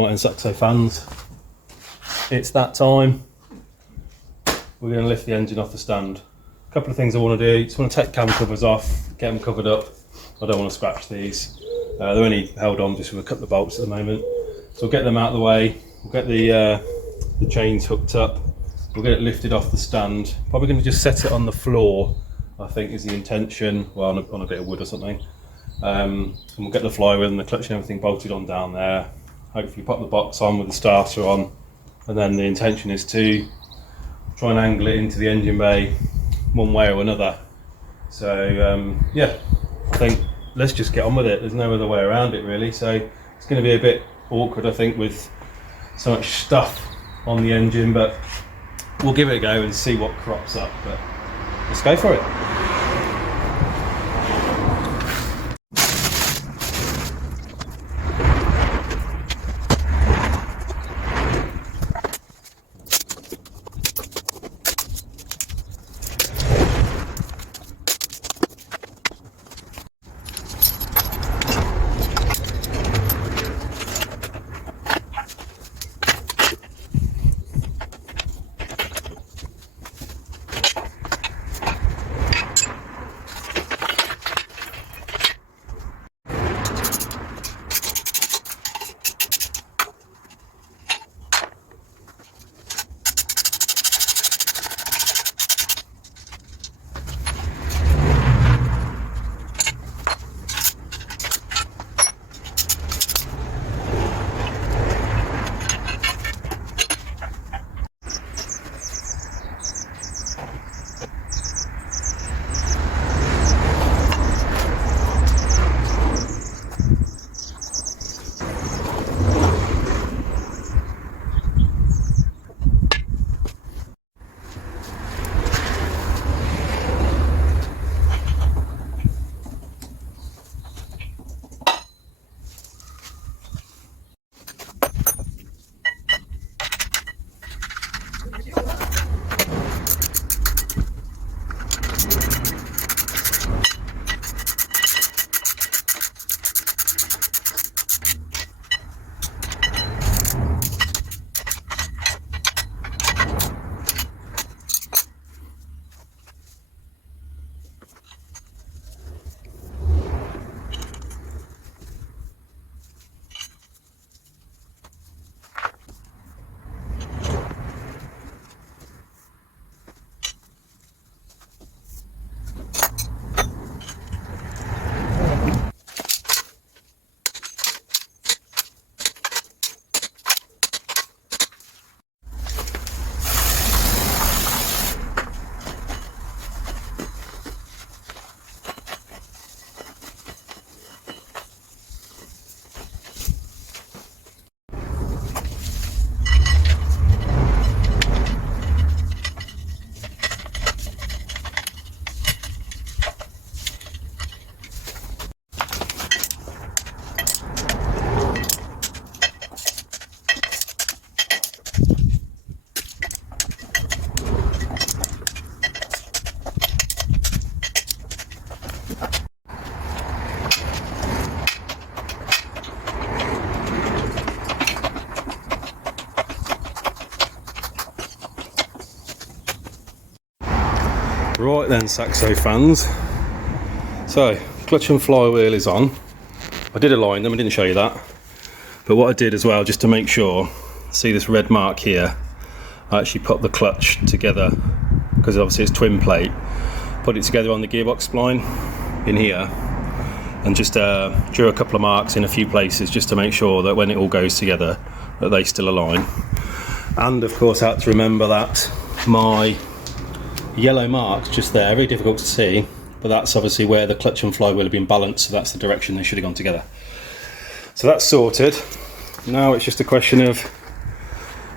Right then, Saxo fans, it's that time. We're going to lift the engine off the stand. A couple of things I want to do. Just want to take cam covers off, get them covered up. I don't want to scratch these. They're only held on just with a couple of bolts at the moment. So we'll get them out of the way. We'll get the chains hooked up. We'll get it lifted off the stand. Probably going to just set it on the floor, I think is the intention. Well, on a bit of wood or something. And we'll get the flywheel and the clutch and everything bolted on down there. Hopefully pop the box on with the starter on. And then the intention is to try and angle it into the engine bay one way or another. So yeah, I think let's just get on with it. There's no other way around it really. So it's going to be a bit awkward, I think, with so much stuff on the engine, but we'll give it a go and see what crops up. But let's go for it. Right then, Saxo fans, so clutch and flywheel is on. I did align them, I didn't show you that, but what I did as well, just to make sure, see this red mark here, I actually put the clutch together, because obviously it's twin plate, put it together on the gearbox spline in here, and just drew a couple of marks in a few places just to make sure that when it all goes together that they still align. And of course I had to remember that my yellow marks just there, very difficult to see, but that's obviously where the clutch and flywheel have been balanced, so that's the direction they should have gone together. So that's sorted. Now it's just a question of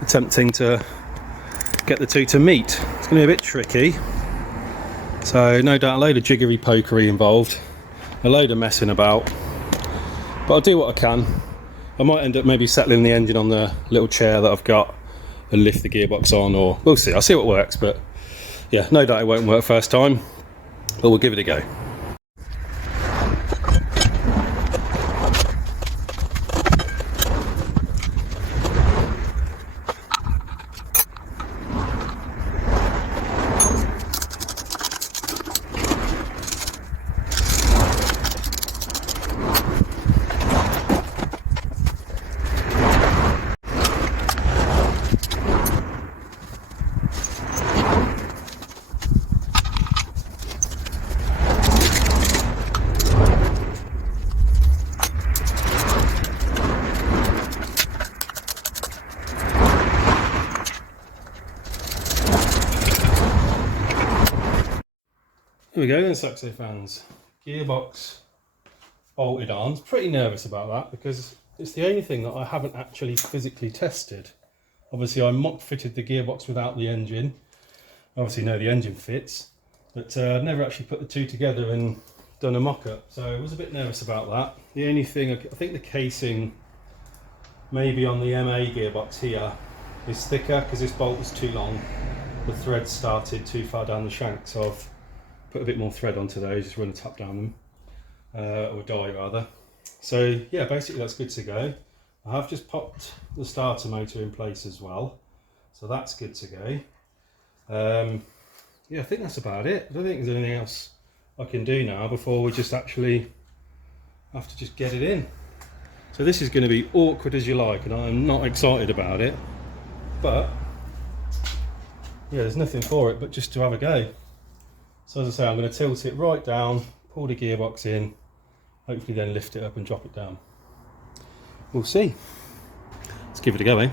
attempting to get the two to meet. It's going to be a bit tricky, so no doubt a load of jiggery pokery involved, a load of messing about, but I'll do what I can. I might end up maybe settling the engine on the little chair that I've got and lift the gearbox on, or we'll see. I'll see what works, but yeah, no doubt it won't work first time, but we'll give it a go. Here we go then, Saxo fans. Gearbox bolted on. I was pretty nervous about that because it's the only thing that I haven't actually physically tested. Obviously I mock fitted the gearbox without the engine. Obviously know the engine fits, but I've never actually put the two together and done a mock-up. So I was a bit nervous about that. The only thing, I think the casing maybe on the MA gearbox here is thicker because this bolt was too long. The thread started too far down the shank, so I've put a bit more thread onto those, just run a tap down them, or die rather. So yeah, basically that's good to go. I have just popped the starter motor in place as well, so that's good to go. Yeah, I think that's about it. I don't think there's anything else I can do now before we just actually have to just get it in. So this is going to be awkward as you like, and I'm not excited about it, but yeah, there's nothing for it but just to have a go. So as I say, I'm going to tilt it right down, pull the gearbox in, hopefully then lift it up and drop it down. We'll see. Let's give it a go, eh?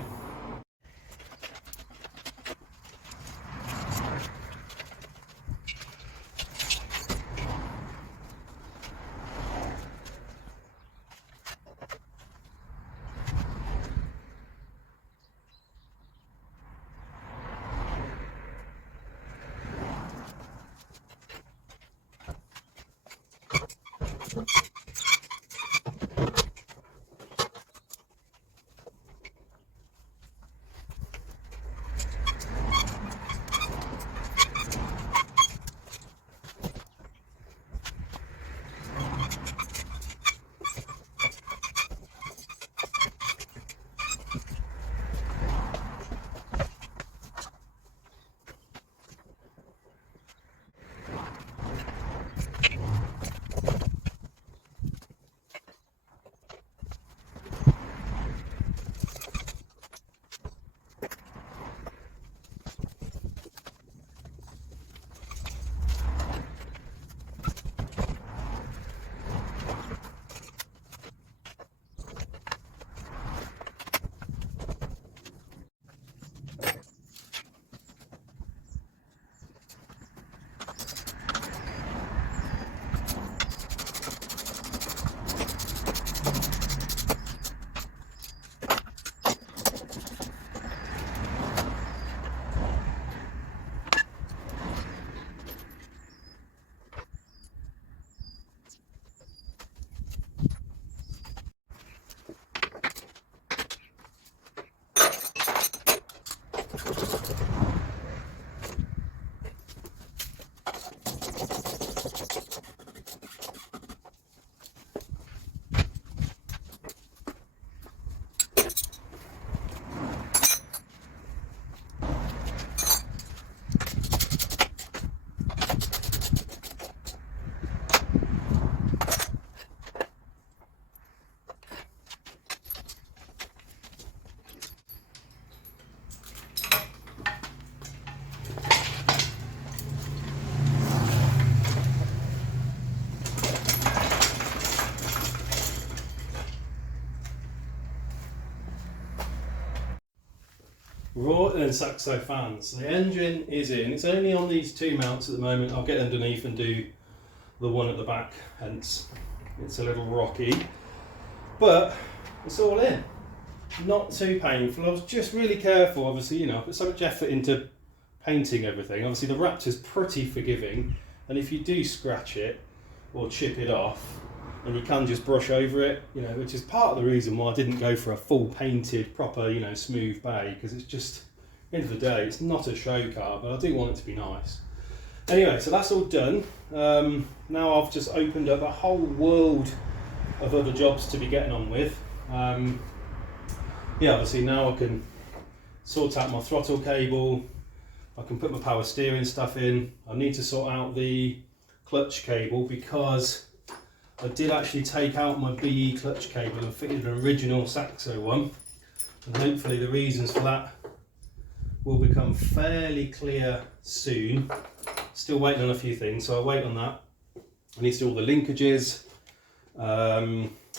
Right then, Saxo fans, the engine is in. It's only on these two mounts at the moment. I'll get underneath and do the one at the back, hence it's a little rocky, but it's all in. Not too painful. I was just really careful, obviously, you know, I put so much effort into painting everything. Obviously the Raptor's pretty forgiving, and if you do scratch it or chip it off, and you can just brush over it, you know, which is part of the reason why I didn't go for a full painted, proper, you know, smooth bay, because it's just, at the end of the day, it's not a show car, but I do want it to be nice. Anyway, so that's all done. Now I've just opened up a whole world of other jobs to be getting on with. Yeah, obviously now I can sort out my throttle cable, I can put my power steering stuff in. I need to sort out the clutch cable because I did actually take out my BE clutch cable and fitted an original Saxo one, and hopefully the reasons for that will become fairly clear soon. Still waiting on a few things, so I'll wait on that. I need to do all the linkages.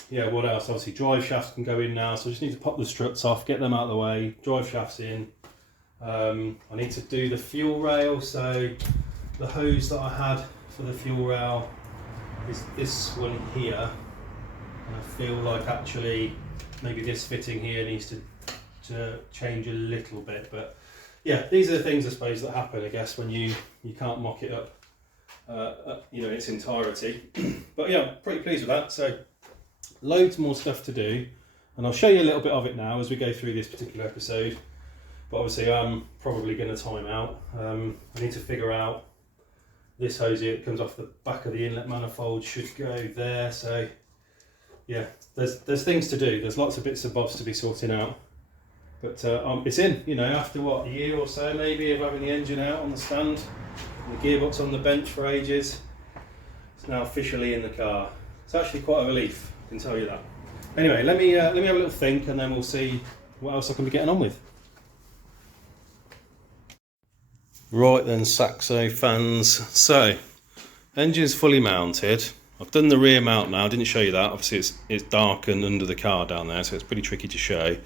Yeah, what else? Obviously drive shafts can go in now, so I just need to pop the struts off, get them out of the way, drive shafts in. I need to do the fuel rail, so the hose that I had for the fuel rail is this one here, and I feel like actually maybe this fitting here needs to change a little bit, but yeah, these are the things I suppose that happen, I guess, when you can't mock it up you know, in its entirety. But yeah, I'm pretty pleased with that. So loads more stuff to do, and I'll show you a little bit of it now as we go through this particular episode. But obviously I'm probably going to time out. I need to figure out this hose here that comes off the back of the inlet manifold should go there. So yeah, there's things to do. There's lots of bits and bobs to be sorting out. But it's in, you know, after what, a year or so maybe of having the engine out on the stand, and the gearbox on the bench for ages. It's now officially in the car. It's actually quite a relief, I can tell you that. Anyway, let me have a little think, and then we'll see what else I can be getting on with. Right then, Saxo fans. So, engine's fully mounted. I've done the rear mount now. I didn't show you that. Obviously, it's darkened under the car down there, so it's pretty tricky to show.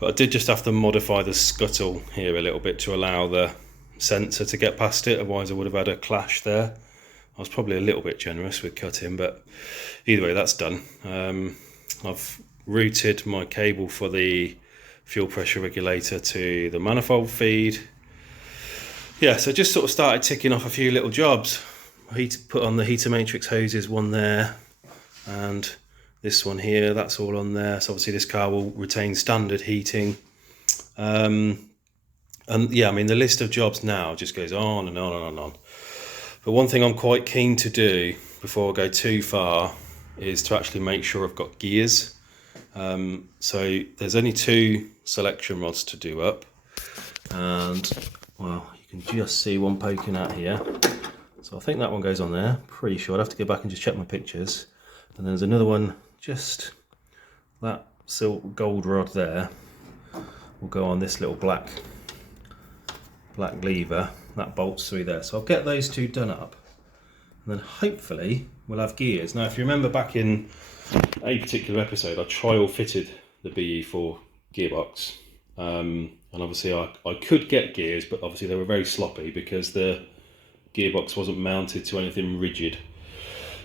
But I did just have to modify the scuttle here a little bit to allow the sensor to get past it, otherwise I would have had a clash there. I was probably a little bit generous with cutting, but either way, that's done. I've routed my cable for the fuel pressure regulator to the manifold feed. Yeah, so just sort of started ticking off a few little jobs. Put on the heater matrix hoses, one there, and this one here, that's all on there. So obviously this car will retain standard heating. And yeah, I mean, the list of jobs now just goes on and on and on and on. But one thing I'm quite keen to do before I go too far is to actually make sure I've got gears. So there's only 2 selection rods to do up. And, well, you can just see one poking out here. So I think that one goes on there, pretty sure. I'd have to go back and just check my pictures. And there's another one, just that silk gold rod there will go on this little black lever that bolts through there. So I'll get those 2 done up, and then hopefully we'll have gears. Now, if you remember back in a particular episode, I trial fitted the BE4 gearbox, and obviously I could get gears, but obviously they were very sloppy because the gearbox wasn't mounted to anything rigid.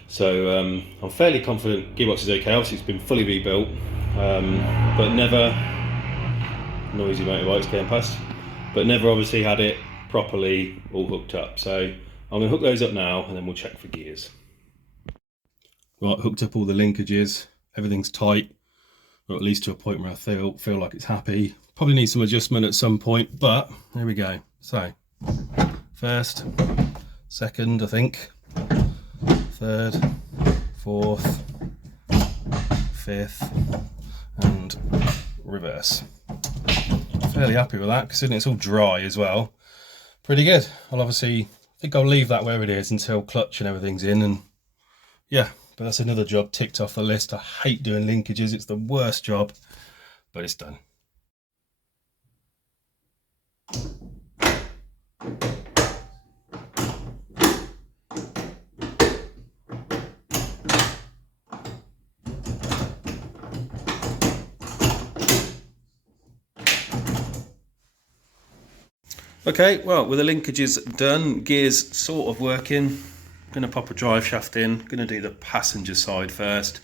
So I'm fairly confident gearbox is okay. Obviously it's been fully rebuilt, but never, noisy motorbikes came past, but never obviously had it properly all hooked up. So I'm going to hook those up now, and then we'll check for gears. Right, hooked up all the linkages, everything's tight, or at least to a point where I feel like it's happy. Probably need some adjustment at some point, but there we go. So first, second, I think, third, fourth, fifth, and reverse. Fairly happy with that, considering it's all dry as well. Pretty good. I'll obviously, I think I'll leave that where it is until clutch and everything's in, and yeah, but that's another job ticked off the list. I hate doing linkages, it's the worst job, but it's done. Okay, well, with the linkages done, gears sort of working, I'm going to pop a drive shaft in. I'm going to do the passenger side first.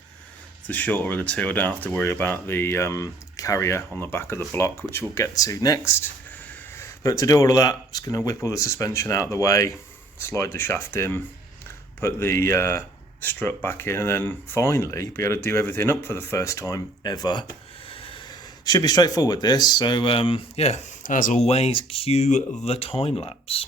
It's the shorter of the 2, I don't have to worry about the carrier on the back of the block, which we'll get to next. But to do all of that, I'm just going to whip all the suspension out of the way, slide the shaft in, put the strut back in, and then finally be able to do everything up for the first time ever. Should be straightforward, this. So yeah, as always, cue the time lapse.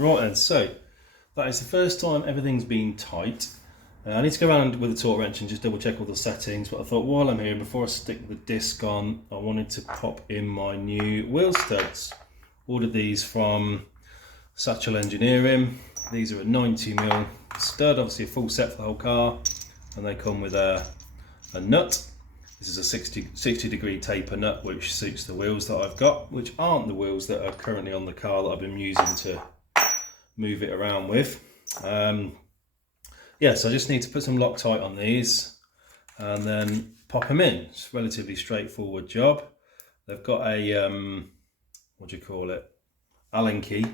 Right then, so that is the first time everything's been tight. I need to go around with the torque wrench and just double check all the settings, but I thought while I'm here, before I stick the disc on, I wanted to pop in my new wheel studs. Ordered these from Saxo Engineering. These are a 90mm stud, obviously a full set for the whole car, and they come with a nut. This is a 60 degree taper nut which suits the wheels that I've got, which aren't the wheels that are currently on the car that I've been using to move it around with. Yeah, so I just need to put some Loctite on these and then pop them in. It's a relatively straightforward job. They've got a, what do you call it, Allen key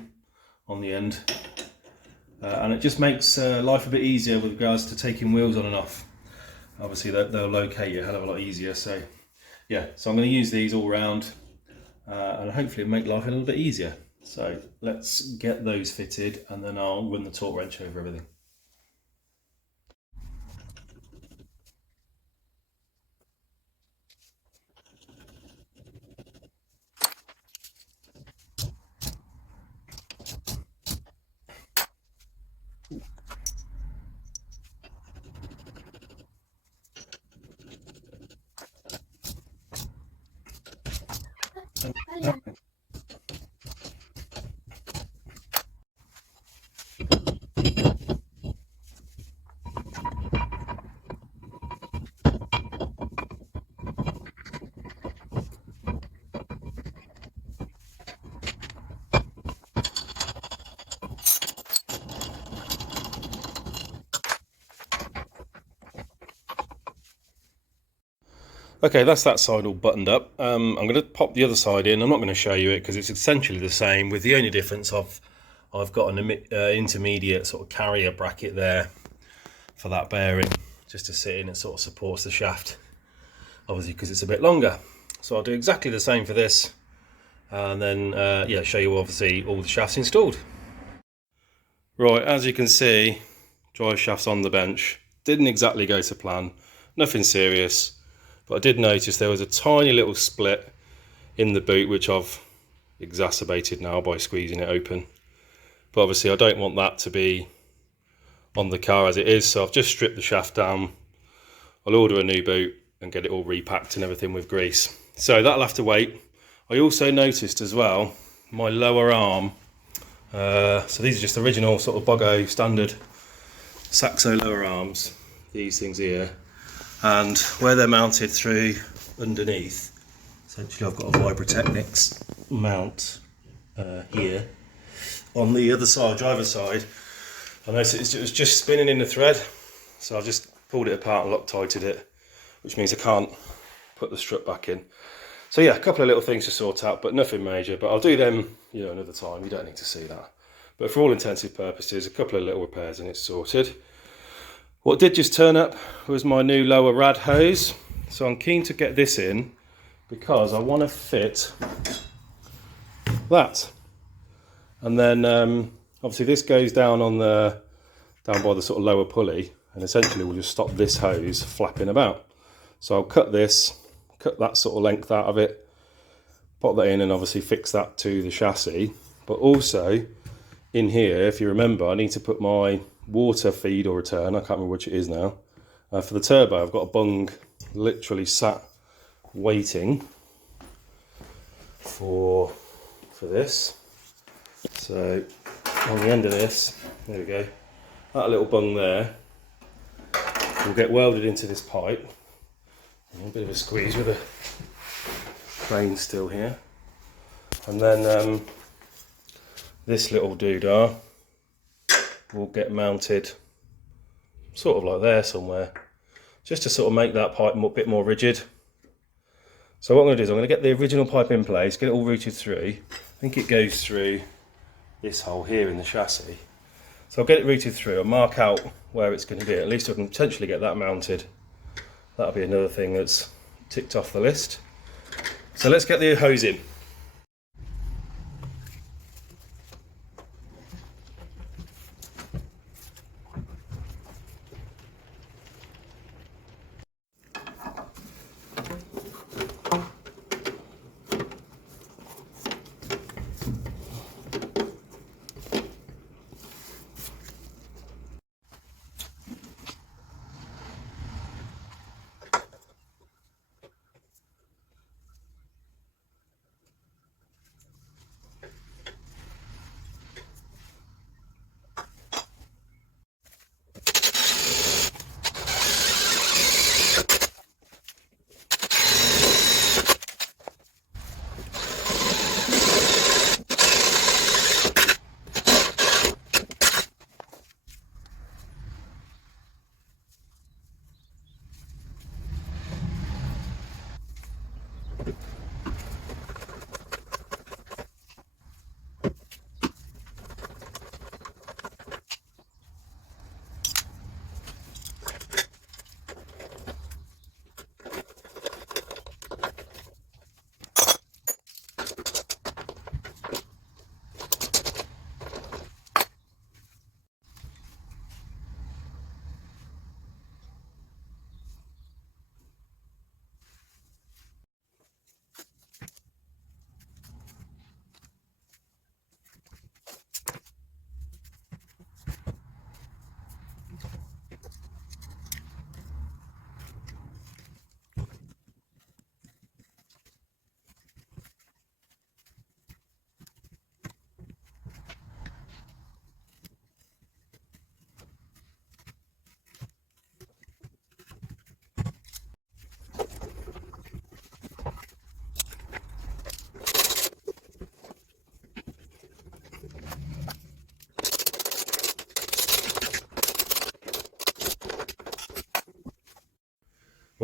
on the end. And it just makes life a bit easier with regards to taking wheels on and off. Obviously they'll locate you a hell of a lot easier. So yeah, so I'm going to use these all round and hopefully make life a little bit easier. So let's get those fitted and then I'll run the torque wrench over everything. Okay, that's that side all buttoned up. I'm going to pop the other side in. I'm not going to show you it because it's essentially the same, with the only difference I've got an intermediate sort of carrier bracket there for that bearing, just to sit in and sort of supports the shaft, obviously because it's a bit longer. So I'll do exactly the same for this, and then yeah, show you obviously all the shafts installed. Right, as you can see, drive shafts on the bench. Didn't exactly go to plan, nothing serious. But I did notice there was a tiny little split in the boot, which I've exacerbated now by squeezing it open. But obviously I don't want that to be on the car as it is, so I've just stripped the shaft down. I'll order a new boot and get it all repacked and everything with grease. So that'll have to wait. I also noticed as well, my lower arm, so these are just original sort of Bogo standard Saxo lower arms, these things here. And where they're mounted through underneath, essentially I've got a Vibrotechnics mount here. On the other side, driver's side, I noticed it was just spinning in the thread, so I've just pulled it apart and Loctited it, which means I can't put the strut back in. So yeah, a couple of little things to sort out, but nothing major. But I'll do them, you know, another time. You don't need to see that. But for all intensive purposes, a couple of little repairs and it's sorted. What did just turn up was my new lower rad hose. So I'm keen to get this in because I want to fit that. And then obviously this goes down on the down by the sort of lower pulley, and essentially we'll just stop this hose flapping about. So I'll cut this, cut that sort of length out of it, pop that in and obviously fix that to the chassis. But also in here, if you remember, I need to put my water feed or return, I can't remember which it is now, for the turbo. I've got a bung literally sat waiting for this. So on the end of this, there we go, that little bung there will get welded into this pipe. A bit of a squeeze with the crane still here, and then this little doodah will get mounted sort of like there somewhere, just to sort of make that pipe a bit more rigid. So what I'm going to do is I'm going to get the original pipe in place, get it all routed through. I think it goes through this hole here in the chassis. So I'll get it routed through and mark out where it's going to be. At least I can potentially get that mounted. That'll be another thing that's ticked off the list. So let's get the hose in.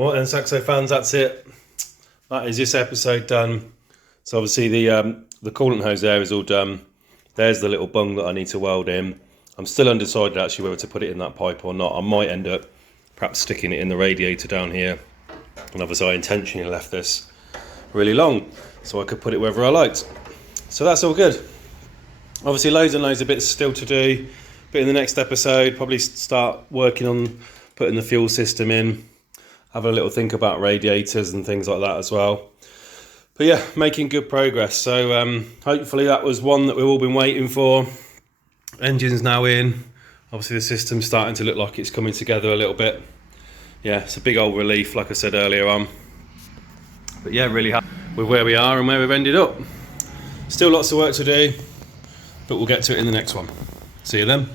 Right then, Saxo fans, that's it. That is this episode done. So obviously the coolant hose there is all done. There's the little bung that I need to weld in. I'm still undecided actually whether to put it in that pipe or not. I might end up perhaps sticking it in the radiator down here. And obviously I intentionally left this really long so I could put it wherever I liked. So that's all good. Obviously loads and loads of bits still to do. But in the next episode, probably start working on putting the fuel system in. Have a little think about radiators and things like that as well. But yeah, making good progress. So hopefully that was one that we've all been waiting for. Engine's now in. Obviously the system's starting to look like it's coming together a little bit. Yeah, it's a big old relief, like I said earlier on. But yeah, really happy with where we are and where we've ended up. Still lots of work to do, but we'll get to it in the next one. See you then.